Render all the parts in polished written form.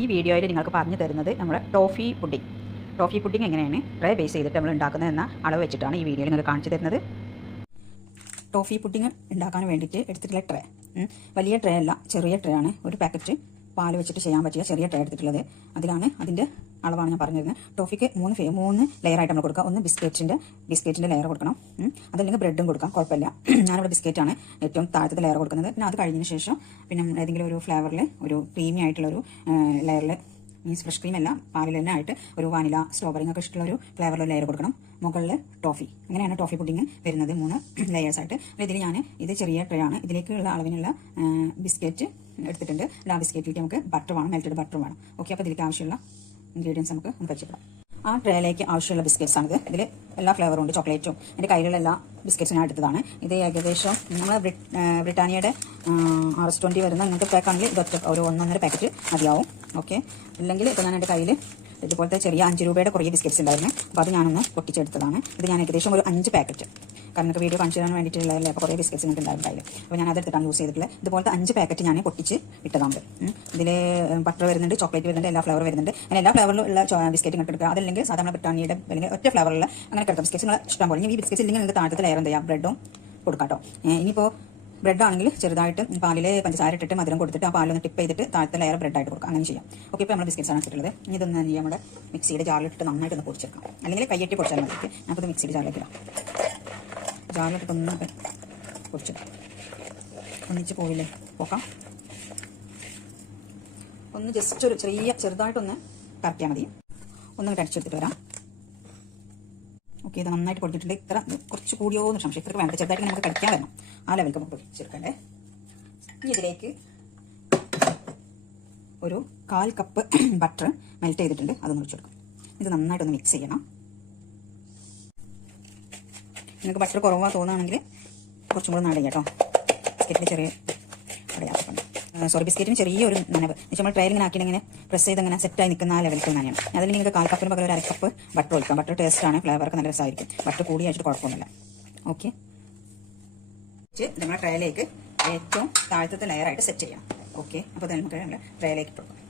ഈ വീഡിയോയിൽ നിങ്ങൾക്ക് പറഞ്ഞു തരുന്നത് നമ്മുടെ ടോഫി പുഡിംഗ് എങ്ങനെയാണ് ട്രേ ബേസ് ചെയ്തിട്ട് നമ്മൾ ഉണ്ടാക്കുന്നതെന്ന അളവ് വെച്ചിട്ടാണ് ഈ വീഡിയോയിൽ നിങ്ങൾക്ക് കാണിച്ചു തരുന്നത്. ടോഫി പുഡിംഗ് ഉണ്ടാക്കാൻ വേണ്ടിയിട്ട് എടുത്തിട്ടുള്ള ട്രേ വലിയ ട്രേ അല്ല, ചെറിയ ട്രേ ആണ്. ഒരു പാക്കറ്റ് പാൽ വെച്ചിട്ട് ചെയ്യാൻ പറ്റിയ ചെറിയ ട്രേ എടുത്തിട്ടുള്ളത്. അതിലാണ് അതിൻ്റെ അളവാണ് ഞാൻ പറഞ്ഞിരുന്നത്. ടോഫിക്ക് മൂന്ന് ലെയറായിട്ട് നമ്മൾ കൊടുക്കുക. ഒന്ന് ബിസ്ക്കറ്റിൻ്റെ ലെയർ കൊടുക്കണം, അതല്ലെങ്കിൽ ബ്രെഡും കൊടുക്കാം, കുഴപ്പമില്ല. ഞാനിവിടെ ബിസ്ക്കറ്റാണ് ഏറ്റവും താഴത്തെ ലെയർ കൊടുക്കുന്നത്. പിന്നെ അത് കഴിഞ്ഞതിന് ശേഷം പിന്നെ ഏതെങ്കിലും ഒരു ഫ്ലേവറിൽ ഒരു ക്രീമി ആയിട്ടുള്ളൊരു ലെയറിൽ, മീൻസ് ഫ്രഷ് ക്രീം അല്ല, പാലിൽ തന്നെ ആയിട്ട് ഒരു വാനില സ്ട്രോബെറി ഒക്കെ ഇഷ്ടമുള്ള ഒരു ഫ്ലേവറിൽ ലെയർ കൊടുക്കണം. മുകളിൽ ടോഫി. അങ്ങനെയാണ് ടോഫി പുഡിംഗ് വരുന്നത്, 3 ലെയേഴ്സായിട്ട്. ഇതിൽ ഇത് ചെറിയ ട്രേ ആണ്. ഇതിലേക്കുള്ള അളവിനുള്ള ബിസ്ക്കറ്റ് എടുത്തിട്ടുണ്ട്. ആ ബിസ്ക്കറ്റിലേക്ക് നമുക്ക് ബട്ടർ വേണം, മെൽറ്റഡ് ബട്ടർ വേണം. ഓക്കെ, അപ്പോൾ ഇതിലേക്ക് ആവശ്യമുള്ള ഇൻഗ്രീഡിയൻസ് നമുക്ക് ഒന്ന് പരിചയപ്പെടാം. ആ ട്രേയിലേക്ക് ആവശ്യമുള്ള ബിസ്ക്കറ്റ്സ് ആണിത്. ഇതിൽ എല്ലാ ഫ്ലേവറും ഉണ്ട്, ചോക്ലേറ്റും. എൻ്റെ കയ്യിലുള്ള എല്ലാ ബിസ്ക്കറ്റ്സും ഞാൻ എടുത്തതാണ്. ഇത് ഏകദേശം നമ്മൾ ബ്രിട്ടാനിയയുടെ RS20 വരുന്ന ഇങ്ങനത്തെ പാക്കാണെങ്കിൽ ഇത് ഒരു 1.5 പാക്കറ്റ് മതിയാവും. ഓക്കെ, ഇല്ലെങ്കിൽ ഇപ്പോൾ ഞാൻ എൻ്റെ കയ്യിൽ ഇതുപോലത്തെ ചെറിയ 5 രൂപയുടെ കുറേ ബിസ്ക്കറ്റ്സ് ഉണ്ടായിരുന്നു. അപ്പോൾ അത് ഞാനൊന്ന് പൊട്ടിച്ചെടുത്തതാണ്. ഇത് ഞാൻ ഏകദേശം ഒരു 5 പാക്കറ്റ്, കാരണം എനിക്ക് വീഡിയോ കാണിച്ചു തരാൻ വേണ്ടിയിട്ടുള്ളതല്ലേ, അപ്പോൾ കുറേ ബിസ്ക്കറ്റ്സ് നിങ്ങൾക്ക് ഉണ്ടായിരുന്നു. അപ്പോൾ ഞാൻ അതെടുത്തിട്ടാണ് യൂസ് ചെയ്തിട്ടുള്ളത്. ഇതുപോലത്തെ 5 പാക്കറ്റ് ഞാൻ പൊട്ടിച്ച് ഇട്ടതാണ്. ഇതിൽ ബട്ടർ വരുന്നുണ്ട്, ചോക്ലേറ്റ് വരുന്നുണ്ട്, എല്ലാ ഫ്ലേവർ വരുന്നുണ്ട്. അങ്ങനെ എല്ലാ ഫ്ലേവറിലുള്ള ബിസ്ക്കറ്റ് ഇങ്ങോട്ട് എടുക്കുക. അതല്ലെങ്കിൽ സാധാരണ ബ്രിട്ടാനിയുടെ അല്ലെങ്കിൽ ഒറ്റ ഫ്ലേവറിലുള്ള അങ്ങനെ കിടക്കും ബിസ്ക്കറ്റ്സ് നിങ്ങൾ ഇഷ്ടം പോലെ. ഈ ബിസ്ക്കറ്റ്സ് ഇല്ലെങ്കിൽ നിങ്ങൾക്ക് താഴത്തെ ലെയർ എന്ത് ചെയ്യാം, ബ്രെഡും കൊടുക്കാം കേട്ടോ. ഇനിയിപ്പോൾ ബ്രെഡ് ആണെങ്കിൽ ചെറുതായിട്ട് പാലിൽ പഞ്ചസാര ഇട്ടിട്ട് മധുരം കൊടുത്തിട്ട് ആ പാലൊന്ന് ടിപ്പ് ചെയ്തിട്ട് താഴത്തെ ലെയർ ബ്രെഡായിട്ട് കൊടുക്കാം, അങ്ങനെ ചെയ്യാം. ഓക്കെ, ഇപ്പോൾ നമ്മൾ ബിസ്ക്കറ്റ്സ് ആണ് എടുത്തിട്ടുള്ളത്. ഇനി ഇതൊന്ന് ചെയ്യാം, നമ്മുടെ മിക്സിയുടെ ജാറിലിട്ട് നന്നായിട്ടൊന്ന് പൊടിച്ചെടുക്കാം, അല്ലെങ്കിൽ കയ്യറ്റി പൊടിച്ചാൽ മതി. നമുക്കത് മിക്സിയുടെ ജാറിലേക്ക് ഇടാം. ജാറിലിട്ട് ഒന്ന് പൊടിച്ചിടാം. ഒന്നിച്ച് പോയില്ലേ, പോക്കാം. ഒന്ന് ജസ്റ്റ് ഒരു ചെറുതായിട്ടൊന്ന് കറക്കിയാൽ മതി. ഒന്ന് അടിച്ചെടുത്തിട്ട് വരാം. ഓക്കെ, ഇത് നന്നായിട്ട് പൊടിച്ചിട്ടുണ്ട്. ഇത്ര കുറച്ച് കൂടിയോ എന്ന് സംശയം, ഇത്രക്ക് വേണ്ട, ചെറുതായിട്ട് നമുക്ക് കടിക്കാൻ വരണം. ആ ലെവൽക്ക് നമുക്ക് പൊടിച്ചെടുക്കണ്ടേ. ഇനി ഇതിലേക്ക് ഒരു 1/4 കപ്പ് ബട്ടർ മെൽറ്റ് ചെയ്തിട്ടുണ്ട്, അതൊന്ന് ഒഴിച്ചെടുക്കും. ഇത് നന്നായിട്ടൊന്ന് മിക്സ് ചെയ്യണം. നിങ്ങൾക്ക് ബട്ടർ കുറവാ തോന്നുകയാണെങ്കിൽ കുറച്ചും കൂടെ നാട് ചെയ്യാം കേട്ടോ. ബിസ്ക്കറ്റിൽ ചെറിയ ബിസ്ക്കറ്റിന് ചെറിയൊരു നനവ് നമ്മൾ ട്രയൽ ഇങ്ങനെ ആക്കി ഇങ്ങനെ പ്രസ് ചെയ്ത് ഇങ്ങനെ സെറ്റായി നിൽക്കുന്ന ആ ലെവലിൽ തന്നെയാണ്. അതിൽ നിങ്ങൾക്ക് 1/4 കപ്പിന് പകരം ഒരു 1/2 കപ്പ് ബട്ടർ ഒഴിക്കാം. ബട്ടർ ടേസ്റ്റാണ്, ഫ്ലേവർക്ക് നല്ല രസമായിരിക്കും. ബട്ടർ കൂടി അയച്ചിട്ട് കുഴപ്പമൊന്നുമില്ല. ഓക്കെ, നമ്മുടെ ട്രയലിലേക്ക് ഏറ്റവും താഴത്തെ ലെയറായിട്ട് സെറ്റ് ചെയ്യാം. ഓക്കെ, അപ്പോൾ നമുക്ക് നമ്മുടെ ട്രയലിലേക്ക് ഇട്ട് കൊടുക്കാം.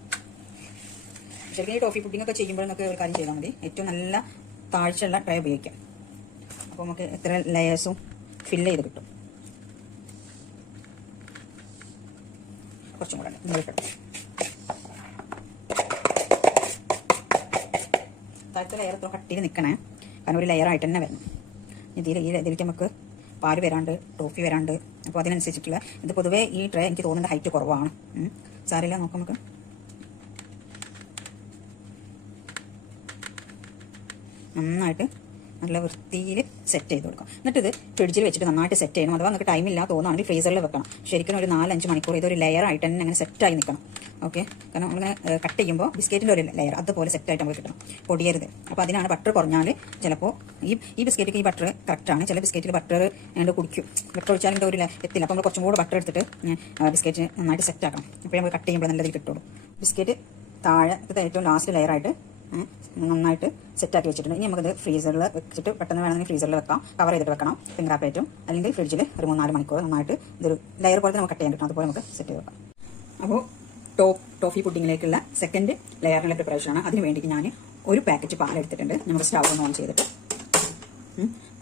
ശരിക്കും ഈ ടോഫി പുഡിംഗ് ഒക്കെ ചെയ്യുമ്പോൾ നമുക്ക് ഒരു കാര്യം ചെയ്താൽ മതി, ഏറ്റവും നല്ല താഴ്ചയുള്ള ട്രേ ഉപയോഗിക്കാം. അപ്പോൾ നമുക്ക് എത്ര ലെയേഴ്സും ഫില്ല് ചെയ്ത് കിട്ടും. കുറച്ചും കൂടെ താഴത്തെ ലെയർ എത്ര കട്ടിയിൽ നിൽക്കണേ, കാരണം ഒരു ലെയറായിട്ട് തന്നെ വരണം. ഇതിലേക്ക് നമുക്ക് പാല് വരാണ്ട്, ടോഫി വരാണ്ട്, അപ്പോൾ അതിനനുസരിച്ചിട്ടുള്ള ഇത് പൊതുവേ ഈ ട്രേ എനിക്ക് തോന്നുന്നത് ഹൈറ്റ് കുറവാണ്. സാരില്ല, നോക്കാം നമുക്ക്. നന്നായിട്ട് നല്ല വൃത്തിയിൽ സെറ്റ് ചെയ്ത് കൊടുക്കാം. എന്നിട്ട് ഇത് ഫ്രിഡ്ജിൽ വെച്ചിട്ട് നന്നായിട്ട് സെറ്റ് ചെയ്യണം. അഥവാ നിങ്ങൾക്ക് ടൈമില്ല തോന്നുകയാണെങ്കിൽ ഫ്രീസറിൽ വെക്കണം. ശരിക്കും ഒരു 4-5 മണിക്കൂർ ഇതൊരു ലെയർ ആയിട്ട് തന്നെ അങ്ങനെ സെറ്റായി നിൽക്കണം. ഓക്കെ, കാരണം നമ്മളിങ്ങനെ കട്ട് ചെയ്യുമ്പോൾ ബിസ്ക്കറ്റിൻ്റെ ഒരു ലെയർ അതുപോലെ സെറ്റായിട്ട് നമുക്ക് കിട്ടണം, പൊടിയരുത്. അപ്പോൾ അതിനാണ് ബട്ടർ കുറഞ്ഞാൽ ചിലപ്പോൾ ഈ ബിസ്ക്കറ്റിക്ക് ഈ ബട്ടർ കറക്റ്റാണ്. ചില ബിസ്ക്കറ്റിൽ ബട്ടർ കുടിക്കും, ബട്ടർ ഒഴിച്ചാൽ ഇതിൻ്റെ ഒരു എത്തില്ല. അപ്പോൾ നമ്മൾ കുറച്ചും കൂടെ ബട്ടർ എടുത്തിട്ട് ബിസ്ക്കറ്റ് നന്നായിട്ട് സെറ്റാക്കണം. അപ്പോൾ നമ്മൾ കട്ട് ചെയ്യുമ്പോൾ നല്ലത് കിട്ടുള്ളൂ. ബിസ്ക്കറ്റ് താഴെ ഏറ്റവും ലാസ്റ്റ് ലെയറായിട്ട് നന്നായിട്ട് സെറ്റാക്കി വെച്ചിട്ടുണ്ട്. ഇനി നമുക്കത് ഫ്രീസറിൽ വെച്ചിട്ട് പെട്ടെന്ന് വേണമെങ്കിൽ ഫ്രീസറിൽ വെക്കാം, കവർ ചെയ്തിട്ട് വെക്കണം, ഫിംഗർ പ്ലേറ്റും. അല്ലെങ്കിൽ ഫ്രിഡ്ജിൽ ഒരു 3-4 മണിക്കൂർ നന്നായിട്ട് ഇതൊരു ലെയർ പോലെ നമുക്ക് കട്ട് ചെയ്യാൻ കിട്ടും. അതുപോലെ നമുക്ക് സെറ്റ് ചെയ്ത് വെക്കാം. അപ്പോൾ ടോഫി പുഡിങ്ങിലേക്കുള്ള സെക്കൻഡ് ലെയറിനുള്ള പ്രിപ്പറേഷനാണ്. അതിന് വേണ്ടിയിട്ട് ഞാൻ ഒരു പാക്കറ്റ് പാലെടുത്തിട്ടുണ്ട്. നമുക്ക് സ്റ്റവ് ഒന്ന് ഓൺ ചെയ്തിട്ട്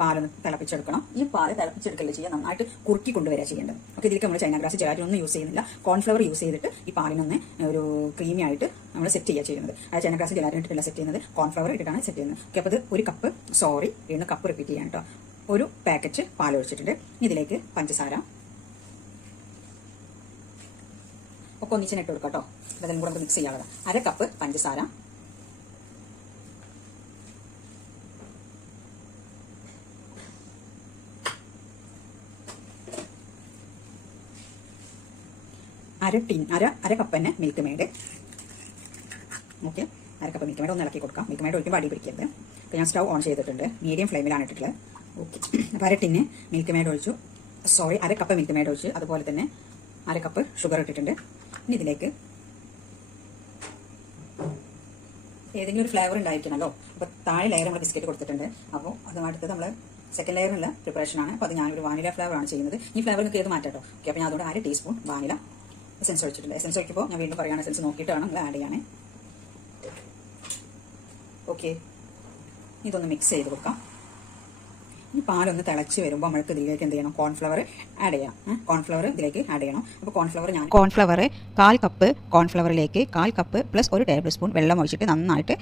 പാലൊന്ന് തിളപ്പിച്ചെടുക്കണം. ഈ പാല് തിളപ്പിച്ചെടുക്കല്ലേ ചെയ്യുക, നന്നായിട്ട് കുറുക്കി കൊണ്ടുവരിക ചെയ്യേണ്ടത്. ഓക്കെ, ഇതിലേക്ക് നമ്മൾ ചൈന ഗ്രാസ് ജലാറ്റിനൊന്നും യൂസ് ചെയ്യുന്നില്ല, കോൺഫ്ലവർ യൂസ് ചെയ്തിട്ട് ഈ പാലിനൊന്ന് ഒരു ക്രീമി ആയിട്ട് നമ്മൾ സെറ്റ് ചെയ്യുക ചെയ്യുന്നത്. അത് ചൈന ഗ്രാസ് ജലാറ്റിൻ ഇട്ടിട്ടല്ല സെറ്റ് ചെയ്യുന്നത്, കോൺഫ്ലവർ ഇട്ടിട്ടാണ് സെറ്റ് ചെയ്യുന്നത്. ഓക്കെ, അപ്പോൾ അത് ഒരു കപ്പ്, വീണ്ടും കപ്പ് റിപ്പീറ്റ് ചെയ്യാൻ കേട്ടോ. ഒരു പാക്കറ്റ് പാൽ ഒഴിച്ചിട്ടുണ്ട്. ഇതിലേക്ക് പഞ്ചസാര ഒക്കെ ഒന്നിച്ചിട്ട് ഇട്ട് കൊടുക്കാം കേട്ടോ. അതെല്ലാം കൂടെ നമുക്ക് മിക്സ് ചെയ്യാനുള്ളത്. 1/2 കപ്പ് പഞ്ചസാര, 1/2 കപ്പ് തന്നെ milk made. Okay, 1/2 cup milk made ഒന്ന് ഇളക്കി കൊടുക്കാം. മിൽക്ക് മെയ്ഡ് ഒഴിക്കുമ്പോൾ അടി പിടിക്കരുത്. അപ്പോൾ ഞാൻ സ്റ്റവ് ഓൺ ചെയ്തിട്ടുണ്ട്, മീഡിയം ഫ്ലെയിമിലാണ് ഇട്ടിട്ടുള്ളത്. ഓക്കെ, അപ്പോൾ 1/2 ടിന്ന് മിൽക്ക് മെയ്ഡ് ഒഴിച്ചു, 1/2 കപ്പ് മിൽക്ക് മെയ്ഡ് ഒഴിച്ചു. അതുപോലെ തന്നെ 1/2 കപ്പ് ഷുഗർ ഇട്ടിട്ടുണ്ട്. ഇനി ഇതിലേക്ക് ഏതെങ്കിലും ഒരു ഫ്ലേവർ ഉണ്ടായിരിക്കണമല്ലോ. അപ്പോൾ താഴെ ലെയർ നമ്മൾ ബിസ്ക്കറ്റ് കൊടുത്തിട്ടുണ്ട്. അപ്പോൾ അതുമായിട്ട് നമ്മൾ സെക്കൻഡ് ലെയറിനുള്ള പ്രിപ്പറേഷനാണ്. അപ്പോൾ അത് ഞാനൊരു വാനില ഫ്ലേവറാണ് ചെയ്യുന്നത്. ഈ ഫ്ലേവർ നിങ്ങൾക്ക് ഏത് മാറ്റാം കേട്ടോ. ഓക്കെ, അപ്പോൾ ഞാൻ അതുകൊണ്ട് 1/2 ടീസ്പൂൺ വാനില എസൻസ് ഒഴിച്ചിട്ടുണ്ട്. എസൻസ് ഒഴിക്കുമ്പോൾ ഞാൻ വീണ്ടും പറയുകയാണ്, എസൻസ് നോക്കിയിട്ടാണ് നിങ്ങൾ ആഡ് ചെയ്യാൻ. ഓക്കെ, ഇതൊന്ന് മിക്സ് ചെയ്ത് കൊടുക്കാം. ഈ പാലൊന്ന് തിളച്ച് വരുമ്പോൾ നമ്മൾക്ക് ഇതിലേക്ക് എന്ത് ചെയ്യണം, കോൺഫ്ലവർ ആഡ് ചെയ്യണം. കോൺഫ്ലവർ ഇതിലേക്ക് ആഡ് ചെയ്യണം. അപ്പോൾ കോൺഫ്ലവർ 1 കപ്പ് കോൺഫ്ലവറിലേക്ക് 1/4 കപ്പ് പ്ലസ് 1 ടേബിൾ സ്പൂൺ വെള്ളം ഒഴിച്ചിട്ട് നന്നായിട്ട്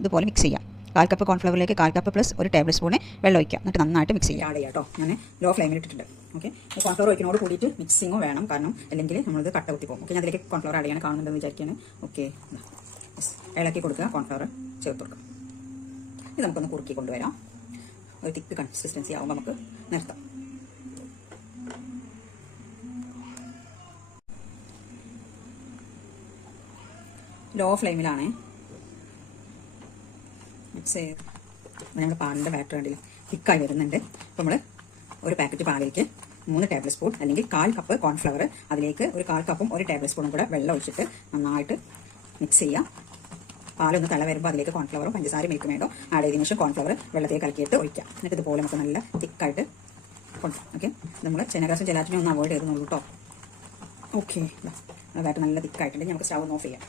ഇതുപോലെ മിക്സ് ചെയ്യാം. 1/4 കപ്പ് കോൺഫ്ലവറിലേക്ക് 1/4 കപ്പ് പ്ലസ് 1 ടേബിൾ സ്പൂൺ വെള്ളം ഒഴിക്കുക. എന്നിട്ട് നന്നായിട്ട് മിക്സ് ചെയ്യാം. ആഡ് ചെയ്യാം കേട്ടോ. ഞാൻ ലോ ഫ്ലെയിമിൽ ഇട്ടിട്ടുണ്ട്. ഓക്കെ, കോൺഫ്ലവർ ഒഴിക്കുന്നതോട് കൂടിയിട്ട് മിക്സിങ്ങും വേണം, കാരണം അല്ലെങ്കിൽ നമ്മളിത് കട്ട കുത്തി പോകും. ഓക്കെ, ഞാൻ അതിലേക്ക് കോൺഫ്ലവർ ആഡ് ചെയ്യാൻ കാണുന്നുണ്ടെന്ന് വിചാരിക്കുകയാണ്. ഓക്കെ, ഇളക്കി കൊടുക്കുക, കോൺഫ്ലവർ ചേർത്ത് കൊടുക്കുക. ഇത് നമുക്കൊന്ന് കുറുക്കി കൊണ്ടുവരാം. ഒരു തിക്ക് കൺസിസ്റ്റൻസി ആകുമ്പോൾ നമുക്ക് നിർത്താം. ലോ ഫ്ലെയിമിലാണ് മിക്സ് ചെയ്ത് ഞങ്ങൾ പാലിൻ്റെ ബാറ്റർ കണ്ടില്ല, തിക്കായി വരുന്നുണ്ട്. അപ്പോൾ നമ്മൾ ഒരു പാക്കറ്റ് പാലിലേക്ക് 3 ടേബിൾ സ്പൂൺ അല്ലെങ്കിൽ 1/4 കപ്പ് കോൺഫ്ലവർ, അതിലേക്ക് ഒരു 1/4 കപ്പും 1 ടേബിൾ സ്പൂണും കൂടെ വെള്ളം ഒഴിച്ചിട്ട് നന്നായിട്ട് മിക്സ് ചെയ്യാം. പാലൊന്ന് തിള വരുമ്പോൾ അതിലേക്ക് കോൺഫ്ലവറും പഞ്ചസാര മിൽക്ക് മേഡോ ആഡ് ചെയ്തതിനു ശേഷം കോൺഫ്ലവർ വെള്ളത്തിൽ കലക്കിയിട്ട് ഒഴിക്കാം. എന്നിട്ട് ഇതുപോലെ നമുക്ക് നല്ല തിക്കായിട്ട് കൊണ്ടുപോകാം. ഓക്കെ, നമ്മൾ ചെനഗ്രാസും ജലാറ്റിനും ഒന്ന് അവോയ്ഡ് ചെയ്ത് നോക്കൂ കേട്ടോ. ഓക്കെ, അതായിട്ട് നല്ല തിക്കായിട്ടുണ്ട്. നമുക്ക് സ്റ്റവ് ഓഫ് ചെയ്യാം.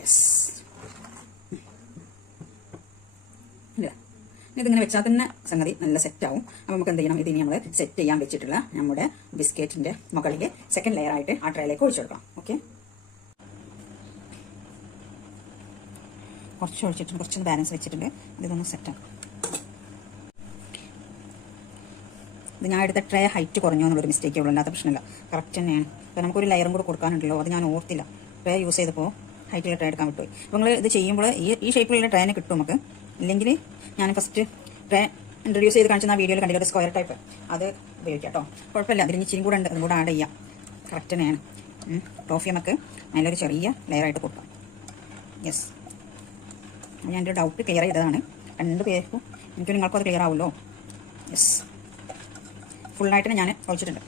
യെസ്, ഇതിങ്ങനെ വെച്ചാൽ തന്നെ സംഗതി നല്ല സെറ്റാവും. അപ്പോൾ നമുക്ക് എന്ത് ചെയ്യണം, ഇതിനി നമ്മൾ സെറ്റ് ചെയ്യാൻ വെച്ചിട്ടുള്ള നമ്മുടെ ബിസ്ക്കറ്റിൻ്റെ മുകളിൽ സെക്കൻഡ് ലെയർ ആയിട്ട് ആ ട്രേയിലേക്ക് ഒഴിച്ചു കൊടുക്കാം. ഓക്കെ, കുറച്ച് ഒഴിച്ചിട്ടുണ്ട്, കുറച്ചൊന്ന് ബാലൻസ് വെച്ചിട്ടുണ്ട്. ഇതൊന്ന് സെറ്റാണ്. ഇത് ഞാൻ എടുത്ത ട്രേ ഹൈറ്റ് കുറഞ്ഞോ എന്നുള്ളൊരു മിസ്റ്റേക്കേ ഉള്ളൂ, അല്ലാത്ത പ്രശ്നമില്ല, കറക്റ്റ് തന്നെയാണ്. അപ്പോൾ നമുക്കൊരു ലെയറും കൂടെ കൊടുക്കാനുണ്ടല്ലോ, അത് ഞാൻ ഓർത്തില്ല. ട്രേ യൂസ് ചെയ്തപ്പോൾ ഹൈറ്റുള്ള ട്രേ എടുക്കാൻ വിട്ടുപോയി. അപ്പോൾ നിങ്ങൾ ഇത് ചെയ്യുമ്പോൾ ഈ ഷേപ്പിലുള്ള ട്രേനെ കിട്ടും നമുക്ക്. ഇല്ലെങ്കിൽ ഞാൻ ഫസ്റ്റ് ട്രേ ഇൻട്രൊഡ്യൂസ് ചെയ്ത് കാണിച്ച ആ വീഡിയോയിൽ കണ്ടിട്ട് സ്ക്വയർ ടൈപ്പ് അത് ഉപയോഗിക്കാം കേട്ടോ. കുഴപ്പമില്ല, അതിന് ഇച്ചിരി കൂടെ ഉണ്ട്, അതും കൂടെ ആഡ് ചെയ്യാം. കറക്റ്റ് തന്നെയാണ്. ടോഫി നമുക്ക് നല്ലൊരു ചെറിയ ലെയറായിട്ട് കൊടുക്കാം. യെസ്, ഞാൻ എൻ്റെ ഡൗട്ട് ക്ലിയർ ചെയ്തതാണ്. 2 പേർക്കും എനിക്ക് നിങ്ങൾക്കും അത് ക്ലിയർ ആവുമല്ലോ. യെസ്, ഫുള്ളായിട്ട് ഞാൻ ഒഴിച്ചിട്ടുണ്ട്.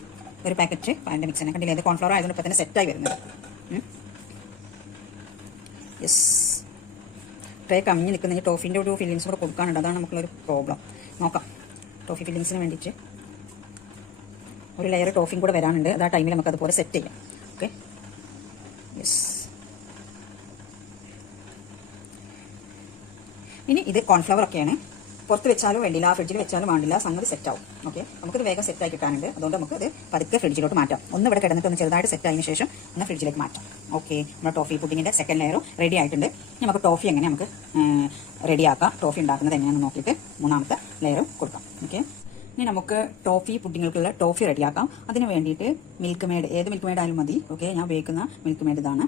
ഒരു പാക്കറ്റ് പാലിൻ്റെ മിക്സിനെ കണ്ടില്ലേ, അത് കോൺഫ്ലവർ ആയതുകൊണ്ട് ഇപ്പോൾ തന്നെ സെറ്റായി വരുന്നത്. യെസ്, ട്രേ കമ്മിഞ്ഞ് നിൽക്കുന്ന ഈ ടോഫിൻ്റെ ഒരു ഫില്ലിങ്സ് കൂടെ കൊടുക്കാനുണ്ട്, അതാണ് നമുക്കുള്ളൊരു പ്രോബ്ലം. നോക്കാം, ടോഫി ഫില്ലിങ്സിന് വേണ്ടിയിട്ട് ഒരു ലെയർ ടോഫിയും കൂടെ വരാനുണ്ട്. അത് ആ ടൈമിൽ നമുക്ക് അതുപോലെ സെറ്റ് ചെയ്യാം. Okay, yes. ഇനി ഇത് കോൺഫ്ലവർ ഒക്കെയാണ്, പുറത്ത് വെച്ചാലും വേണ്ടില്ല, ഫ്രിഡ്ജിൽ വെച്ചാലും വേണ്ടില്ല, സംഗതി സെറ്റാവും. ഓക്കെ, നമുക്കിത് വേഗം സെറ്റായി കിട്ടാനുണ്ട്. അതുകൊണ്ട് നമുക്കിത് പതുക്കെ ഫ്രിഡ്ജിലോട്ട് മാറ്റാം. ഒന്ന് ഇവിടെ കിടന്നിട്ട് ഒന്ന് ചെറുതായിട്ട് സെറ്റ് ആയതിനു ശേഷം ഒന്ന് ഫ്രിഡ്ജിലേക്ക് മാറ്റാം. ഓക്കെ, നമ്മുടെ ടോഫി പുഡിങ്ങിൻ്റെ സെക്കൻഡ് ലെയറും റെഡി ആയിട്ടുണ്ട്. നമുക്ക് ടോഫി എങ്ങനെ നമുക്ക് റെഡിയാക്കാം, ടോഫി ഉണ്ടാക്കുന്നത് എങ്ങനെയാണെന്ന് നോക്കിയിട്ട് 3ാമത്തെ ലെയറും കൊടുക്കാം. ഓക്കെ, ഇനി നമുക്ക് ടോഫി പുഡിങ്ങുകൾക്കുള്ള ടോഫി റെഡിയാക്കാം. അതിന് വേണ്ടിയിട്ട് മിൽക്ക് മേഡ്, ഏത് മിൽക്ക് മേഡ് ആയാലും മതി. ഓക്കെ, ഞാൻ ഉപയോഗിക്കുന്ന മിൽക്ക് മേഡ് ഇതാണ്.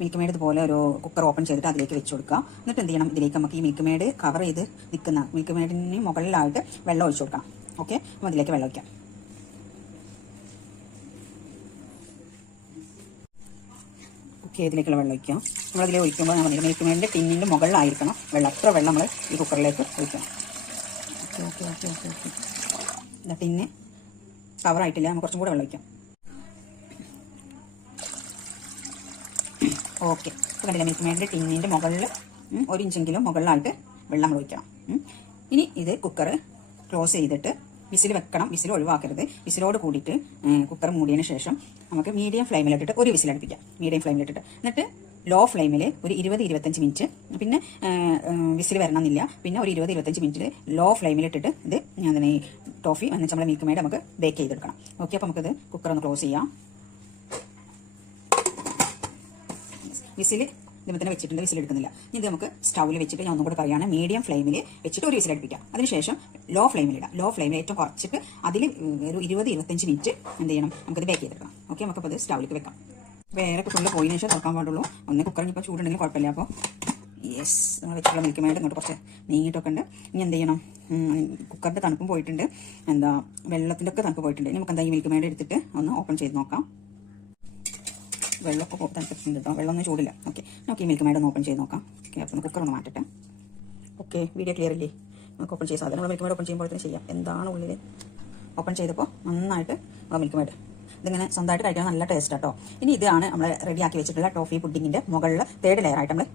മിൽക്ക് മേഡ് ഇതുപോലെ ഒരു കുക്കർ ഓപ്പൺ ചെയ്തിട്ട് അതിലേക്ക് വെച്ച് കൊടുക്കുക. എന്നിട്ട് എന്ത് ചെയ്യണം, ഇതിലേക്ക് നമുക്ക് ഈ മിൽക്ക് മേഡ് കവർ ചെയ്ത് നിൽക്കുന്ന മിൽക്ക് മേഡിന് മുകളിലായിട്ട് വെള്ളം ഒഴിച്ചു കൊടുക്കണം. ഓക്കെ, അപ്പോൾ അതിലേക്ക് വെള്ളം ഒഴിക്കാം. ഓക്കെ, ഇതിലേക്കുള്ള വെള്ളം ഒഴിക്കാം. നമ്മളതിലേക്ക് ഒഴിക്കുമ്പോൾ നമ്മൾ മിൽക്ക് മേഡിൻ്റെ ടിന്നിൻ്റെ മുകളിലായിരിക്കണം വെള്ളം. അത്ര വെള്ളം നമ്മൾ ഈ കുക്കറിലേക്ക് ഒഴിക്കണം. Okay okay okay okay okay tin കവറായിട്ടില്ല, നമുക്ക് കുറച്ചും കൂടെ വെള്ളം ഒഴിക്കാം. ഓക്കെ, ഇപ്പോൾ കണ്ടില്ല, മിൽക്ക് മേഡിൻ്റെ ടിന്നിൻ്റെ മുകളിൽ 1 ഇഞ്ചെങ്കിലും മുകളിലായിട്ട് വെള്ളം നമ്മൾ ഒഴിക്കണം. ഇനി ഇത് കുക്കർ ക്ലോസ് ചെയ്തിട്ട് വിസിൽ വെക്കണം. വിസിൽ ഒഴിവാക്കരുത്. വിസിലോട് കൂടിയിട്ട് കുക്കർ മൂടിയതിന് ശേഷം നമുക്ക് മീഡിയം ഫ്ലെയിമിലിട്ടിട്ട് ഒരു വിസിലടുപ്പിക്കാം. മീഡിയം ഫ്ലെയിമിലിട്ടിട്ട് എന്നിട്ട് ലോ ഫ്ലെയിമിൽ ഒരു 20-25 മിനിറ്റ്, പിന്നെ വിസിൽ വരണമെന്നില്ല, പിന്നെ ഒരു 20-25 മിനിറ്റിൽ ലോ ഫ്ലെയിമിലിട്ടിട്ട് ഇത് ഞാൻ ഈ ടോഫി എന്നുവെച്ചാൽ നമ്മുടെ മിൽക്ക് മേഡ് നമുക്ക് ബേക്ക് ചെയ്തെടുക്കണം. ഓക്കെ, അപ്പോൾ നമുക്കിത് കുക്കർ ഒന്ന് ക്ലോസ് ചെയ്യാം. വിസിൽ ഇതിന് തന്നെ വെച്ചിട്ടുണ്ട്, വിസിലെടുക്കുന്നില്ല. ഇത് നമുക്ക് സ്റ്റൗവിൽ വെച്ചിട്ട് ഞാൻ ഒന്നും കൂടെ പറയുകയാണ്, മീഡിയം ഫ്ലെയിമിൽ വെച്ചിട്ട് ഒരു വിസിലടുപ്പിക്കാം. അതിനുശേഷം ലോ ഫ്ലെയിമിലിടാം. ലോ ഫ്ലെയിമിൽ ഏറ്റവും കുറച്ചിട്ട് അതിൽ ഒരു 20-25 മിനിറ്റ് എന്ത് ചെയ്യണം, നമുക്കത് ബേക്ക് ചെയ്തെടുക്കാം. ഓക്കെ, നമുക്കപ്പോൾ അത് സ്റ്റൗവിലേക്ക് വെക്കാം. വേറൊക്കെ ഫുള്ള് പോയതിനു ശേഷം തുറക്കാൻ പാടുള്ളൂ. ഒന്ന് കുക്കറിന് ഇപ്പോൾ ചൂടുണ്ടെങ്കിൽ കുഴപ്പമില്ല. അപ്പോൾ യെസ്, നമ്മൾ വെച്ചിട്ടുള്ള മിൽക്ക് മേഡ് ഇങ്ങോട്ട് കുറച്ച് നീങ്ങിയിട്ടൊക്കെ ഉണ്ട്. ഇനി എന്ത് ചെയ്യണം, കുക്കറിൻ്റെ തണുപ്പും പോയിട്ടുണ്ട്, വെള്ളത്തിൻ്റെ ഒക്കെ തണുപ്പ് പോയിട്ടുണ്ട്. ഇനി നമുക്ക് എന്താ ഈ മിൽക്ക് മേഡ് എടുത്തിട്ട് ഒന്ന് ഓപ്പൺ ചെയ്ത് നോക്കാം. വെള്ളമൊക്കെ തണുപ്പിട്ടുണ്ട് കേട്ടോ, വെള്ളമൊന്നും ചൂടില്ല. ഓക്കെ, നമുക്ക് ഈ മിൽക്ക് മേഡ് ഒന്ന് ഓപ്പൺ ചെയ്ത് നോക്കാം. ഓക്കെ, അപ്പോൾ കുക്കർ ഒന്ന് മാറ്റട്ടെ. ഓക്കെ, വീഡിയോ ക്ലിയർ ഇല്ലേ? നമുക്ക് ഓപ്പൺ ചെയ്ത് സാധനം മിൽക്ക് മേഡ് ഓപ്പൺ ചെയ്യുമ്പോഴത്തേനും ചെയ്യാം. എന്താണ് ഉള്ളിൽ ഓപ്പൺ ചെയ്തപ്പോൾ നന്നായിട്ട് മിൽക്ക് മേഡ് ഇതിങ്ങനെ സ്വന്തമായിട്ട് കഴിക്കാൻ നല്ല ടേസ്റ്റ് കേട്ടോ. ഇനി ഇതാണ് നമ്മൾ റെഡിയാക്കി വെച്ചിട്ടുള്ള ടോഫി പുഡിങ്ങിൻ്റെ മുകളിൽ 3rd ലെയറായിട്ട് നമ്മൾ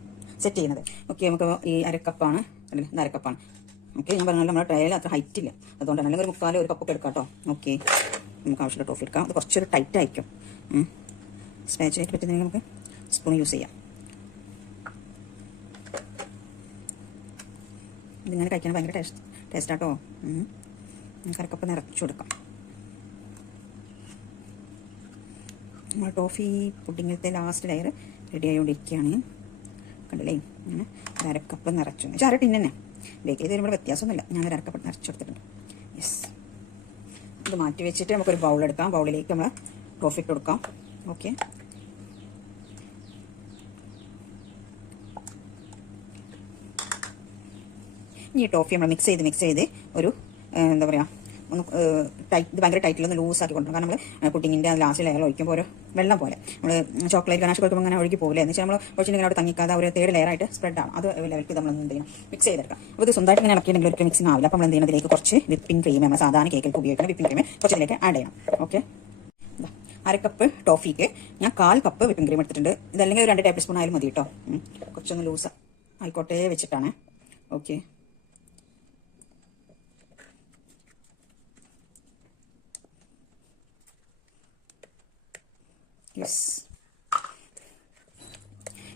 സെറ്റ് ചെയ്യുന്നത്. ഓക്കെ, നമുക്ക് ഈ അരക്കപ്പാണ്, അല്ലെങ്കിൽ ഇത് അരക്കപ്പാണ്. ഓക്കെ, ഞാൻ പറഞ്ഞാൽ നമ്മുടെ ട്രയൽ അത്ര ഹൈറ്റ് ഇല്ല, അതുകൊണ്ടാണ് അല്ലെങ്കിൽ ഒരു 1/4 കപ്പൊക്കെ എടുക്കാം കേട്ടോ. ഓക്കെ, നമുക്ക് ആവശ്യമുള്ള ടോഫി എടുക്കാം. അത് കുറച്ചൊരു ടൈറ്റ് ആയിരിക്കും. സ്പാച്ചിലായിട്ട് പറ്റുന്നെങ്കിൽ നമുക്ക് സ്പൂൺ യൂസ് ചെയ്യാം. ഇതിങ്ങനെ കഴിക്കാൻ ഭയങ്കര ടേസ്റ്റാട്ടോ. കരക്കപ്പം നിറച്ചു കൊടുക്കാം. നമ്മൾ ടോഫി പുഡിങ്ങിലത്തെ ലാസ്റ്റ് ലെയർ റെഡി ആയിക്കൊണ്ടിരിക്കുകയാണ്. കണ്ടില്ലേ, അങ്ങനെ അരക്കപ്പ് നിറച്ചു. അര ടിൻ തന്നെ ബേക്ക് ചെയ്ത് വരുമ്പോൾ വ്യത്യാസമൊന്നുമില്ല. ഞാൻ ഒരു അരക്കപ്പ് നിറച്ചെടുത്തിട്ടുണ്ട്. യെസ്, ഇത് മാറ്റി വെച്ചിട്ട് നമുക്കൊരു ബൗളെടുക്കാം. ബൗളിലേക്ക് നമ്മൾ ടോഫി ഇട്ട് കൊടുക്കാം. ഓക്കെ, ഇനി ടോഫി നമ്മൾ മിക്സ് ചെയ്ത് ഒരു എന്താ പറയുക, ഒന്ന് ടൈറ്റ്, ഇത് ഭയങ്കര ടൈറ്റിലൊന്ന് ലൂസാക്കി കൊണ്ടുവരും. കാരണം നമ്മൾ പുഡിങ്ങിൻ്റെ ലാസ്റ്റ് ലെയർ ഒഴിക്കുമ്പോൾ ഒരു വെള്ളം പോലെ നമ്മൾ ചോക്ലേറ്റ് ഗനാഷ് കൊടുക്കുമ്പോൾ അങ്ങനെ ഒഴുകി പോകില്ല. എന്ന് വെച്ചാൽ നമ്മൾ ഒഴിച്ചിട്ടുണ്ടെങ്കിൽ അവിടെ തങ്ങിക്കാതെ ഒരു തേർഡ് ലെയറായിട്ട് സ്പ്രെഡ് ആവും. അത് ലെവലിൽ നമ്മൾ എന്ത് ചെയ്യണം, മിക്സ് ചെയ്തെടുക്കാം. അപ്പോൾ ഇത് സ്വന്തമായിട്ട് ഇങ്ങനെ ഇളക്കിയിട്ടുണ്ടെങ്കിൽ ഒരു മിക്സിംഗ് ആവില്ല. അപ്പോൾ നമ്മൾ എന്ത് ചെയ്യണം, ഇതിലേക്ക് കുറച്ച് വിപ്പിംഗ് ക്രീം, നമ്മൾ സാധാരണ കേക്കിൽ ഉപയോഗിക്കുന്ന വിപ്പിംഗ് ക്രീം കുറച്ച് ഇതിലേക്ക് ആഡ് ചെയ്യണം. ഓക്കെ, അരക്കപ്പ് ടോഫിക്ക് ഞാൻ 1/4 കപ്പ് വിപ്പിംഗ് ക്രീം എടുത്തിട്ടുണ്ട്. ഇതല്ലെങ്കിൽ ഒരു 2 ടേബിൾ സ്പൂൺ ആയാലും മതി കേട്ടോ. കുറച്ചൊന്ന് ലൂസ് ആയിക്കോട്ടെ വെച്ചിട്ടാണ്. Okay, yes.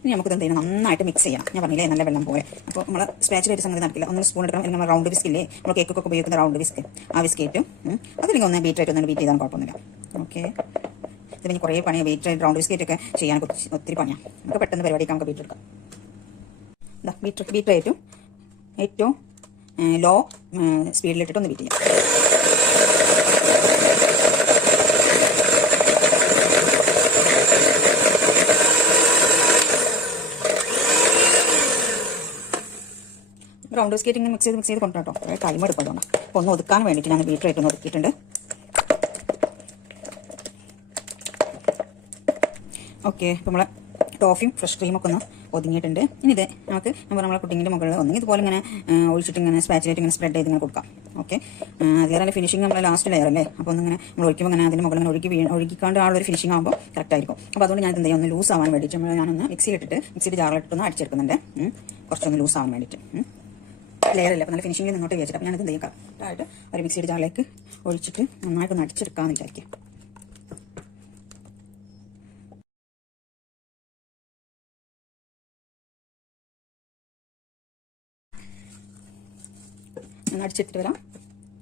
ഇനി നമുക്കിത് എന്ത് ചെയ്യണം, നന്നായിട്ട് മിക്സ് ചെയ്യണം. ഞാൻ പറഞ്ഞില്ലേ, നല്ല വെള്ളം പോലെ. അപ്പോൾ നമ്മൾ സ്പാച്ചിലായിട്ട് സംഗതി നടക്കില്ല. ഒന്ന് സ്പൂൺ എടുക്കണം. അല്ലെങ്കിൽ നമ്മൾ റൗണ്ട് വിസ്കില്ലേ, നമ്മൾ കേക്കൊക്കെ ഉപയോഗിക്കുന്ന റൗണ്ട് വിസ്ക്, ആ വിസ്കേറ്റും അതില്ലെങ്കിൽ ഒന്ന് ബീറ്ററായിട്ട് ഒന്ന് ബീറ്റ് ചെയ്താൽ കുഴപ്പമൊന്നുമില്ല. ഓക്കെ, ഇത് പിന്നെ കുറേ പണിയാണ്. ബീറ്റർ റൗണ്ട് വിസ്കേറ്റൊക്കെ ചെയ്യാൻ ഒത്തിരി പണിയാണ്. നമുക്ക് പെട്ടെന്ന് പരിപാടിക്ക് നമുക്ക് ബീറ്റ് എടുക്കാം. ബീറ്ററായിട്ടും ഏറ്റവും ലോ സ്പീഡിലിട്ടിട്ട് ഒന്ന് ബീറ്റ് ചെയ്യാം. റൗണ്ട് സ്കേറ്റ് ഇങ്ങനെ മിക്സ് ചെയ്ത് കൊണ്ടുവരട്ടോ. കുറേ ടൈം എടുക്കുമല്ലോ. അപ്പോൾ ഒന്ന് ഒതുക്കാൻ വേണ്ടിയിട്ട് ഞാൻ ബീറ്ററായിട്ട് ഒന്ന് ഒതുക്കിയിട്ടുണ്ട്. ഓക്കെ, ഇപ്പോൾ നമ്മളെ ടോഫിയും ഫ്രഷ് ക്രീമൊക്കെ ഒന്ന് ഒതുങ്ങിയിട്ടുണ്ട്. ഇനി ഇത് നമുക്ക് നമ്മളെ പുഡിങ്ങിൻ്റെ മുകളിൽ ഒന്നെങ്കിൽ ഇതുപോലെ ഇങ്ങനെ ഒഴിച്ചിട്ട് ഇങ്ങനെ സ്പാച്ചിലായിട്ട് ഇങ്ങനെ സ്പ്രെഡ് ചെയ്ത് ഇങ്ങനെ കൊടുക്കാം. ഓക്കെ, അതുപോലെ ഫിനിഷിങ് നമ്മൾ ലാസ്റ്റ് ലെയർ അല്ലേ, അപ്പോൾ ഒന്നിങ്ങനെ നമ്മൾ ഒഴിക്കുമ്പോൾ ഇങ്ങനെ അതിന് മുകളിൽ ഒഴുകിക്കാണ്ട് ആ ഒരു ഫിനിഷിംഗ് ആകുമ്പോൾ കറക്റ്റ് ആയിരിക്കും. അപ്പോൾ അതുകൊണ്ട് ഞാൻ എന്ത് ചെയ്യും, ഒന്ന് ലൂസ് ആവാൻ വേണ്ടിയിട്ട് ഞാനൊന്ന് മിക്സിയുടെ ജാറിലിട്ടൊന്ന് അടിച്ചെടുക്കുന്നുണ്ട്. കുറച്ചൊന്ന് ലൂസ് ആവാൻ വേണ്ടിയിട്ട്. ലെയറില്ല, അപ്പോൾ നല്ല ഫിനിഷിംഗിൽ നിന്നോട്ട് വിചാരിച്ചിട്ട് അപ്പോൾ ഞാനത് എന്ത് ചെയ്യും, കറക്റ്റായിട്ട് ഒരു മിക്സിയുടെ ജാറിലേക്ക് ഒഴിച്ചിട്ട് നന്നായിട്ടൊന്ന് അടിച്ചെടുക്കാമെന്ന് വിചാരിക്കും. ഞാൻ അടിച്ചെടുത്തിട്ട് വരാം.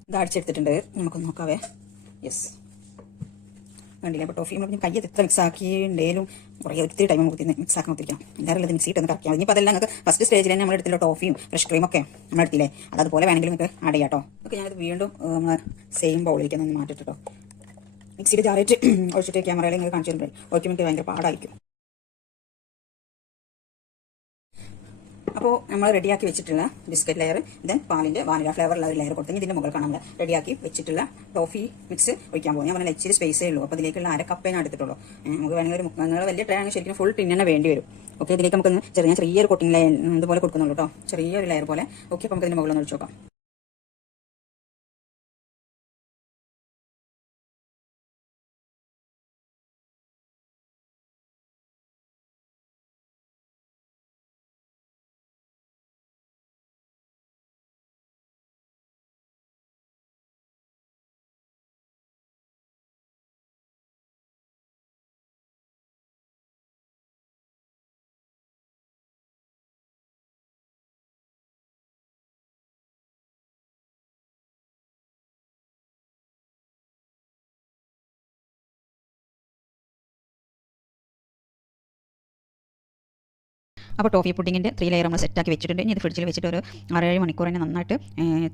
ഇത് അടിച്ചെടുത്തിട്ടുണ്ട്, നമുക്കൊന്ന് നോക്കാവേ. യെസ്, കണ്ടില്ല. അപ്പോൾ ടോഫി നമ്മൾ കൈ എത്ര മിക്സ് ആക്കിയിട്ടുണ്ടെങ്കിലും കുറേ ഒത്തിരി ടൈം നമുക്ക് മിക്സ് ആക്കാൻ ഒത്തിരിക്കാം. എല്ലാവരും ഇത് മിക്സ് ചെയ്തിട്ട് കറക്കാം. ഇനിയിപ്പോൾ അതെല്ലാം നിങ്ങൾക്ക് ഫസ്റ്റ് സ്റ്റേജിൽ തന്നെ നമ്മൾ എടുത്തില്ല ടോഫിയും ഫ്രഷ് ക്രീമൊക്കെ നമ്മൾ എടുത്തില്ലേ, അതുപോലെ വേണമെങ്കിൽ നിങ്ങൾക്ക് ആഡ് ചെയ്യാം കേട്ടോ. ഓക്കെ, ഞാനത് വീണ്ടും നമ്മൾ സെയിം ബൗളിലേക്ക് ഒന്ന് മാറ്റിട്ടോ. മിക്സിയുടെ ജാറിയിട്ട് ഒഴിച്ചിട്ട് ക്യാമറയിൽ നിങ്ങൾക്ക് കാണിച്ചിട്ടുണ്ട്. ഒഴിക്കുമ്പോൾ എനിക്ക് ഭയങ്കര പാടായിരിക്കും. അപ്പോൾ നമ്മൾ റെഡിയാക്കി വെച്ചിട്ടുള്ള ബിസ്ക്കറ്റ് ലെയർ, ദെൻ പാലിൻ്റെ വാനില ഫ്ലേവറുള്ള ഒരു ലെയർ കൊടുത്തെങ്കിൽ ഇതിൻ്റെ മുകൾക്കാണ് നമ്മൾ റെഡിയാക്കി വെച്ചിട്ടുള്ള ടോഫി മിക്സ് ഒഴിക്കാൻ പോകും. ഞാൻ പറഞ്ഞാൽ ഇച്ചിരി സ്പേസേ ഉള്ളൂ. അപ്പോൾ ഇതിലേക്കുള്ള 1/2 കപ്പേ ഞാൻ എടുത്തിട്ടുള്ളൂ. നമുക്ക് വേണമെങ്കിൽ ഒരു നിങ്ങൾ വലിയ ട്രേ ആണെങ്കിൽ ശരിക്കും ഫുൾ ടിൻ തന്നെ വേണ്ടി വരും. ഓക്കെ, ഇതിലേക്ക് നമുക്കൊന്ന് ചെറിയൊരു കോട്ടിംഗ് ലെയർ ഇതുപോലെ കൊടുക്കുന്നുള്ളൂ കേട്ടോ, ചെറിയൊരു ലെയർ പോലെ. ഓക്കെ, അപ്പോൾ നമുക്ക് ഇതിൻ്റെ മുകളിൽ ഒന്ന് ഒഴിച്ച് നോക്കാം. അപ്പോൾ ടോഫി പുഡിങ്ങിൻ്റെ 3 ലെയർ നമ്മൾ സെറ്റാക്കി വെച്ചിട്ടുണ്ട്. ഇനി ഇത് ഫ്രിഡ്ജിൽ വെച്ചിട്ട് ഒരു 6-7 മണിക്കൂർ തന്നെ നന്നായിട്ട്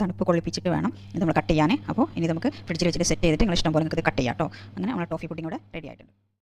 തണുപ്പ് കൊള്ളിപ്പിച്ചിട്ട് വേണം ഇത് നമ്മൾ കട്ട് ചെയ്യാൻ. അപ്പോൾ ഇനി നമുക്ക് ഫ്രിഡ്ജിൽ വെച്ചിട്ട് സെറ്റ് ചെയ്തിട്ട് നിങ്ങൾ ഇഷ്ടം പോലെ നിങ്ങൾക്ക് ഇത് കട്ട് ചെയ്യാം കേട്ടോ. അങ്ങനെ നമ്മൾ ടോഫി പുഡിങ് ഇവിടെ റെഡി ആയിട്ടുണ്ട്.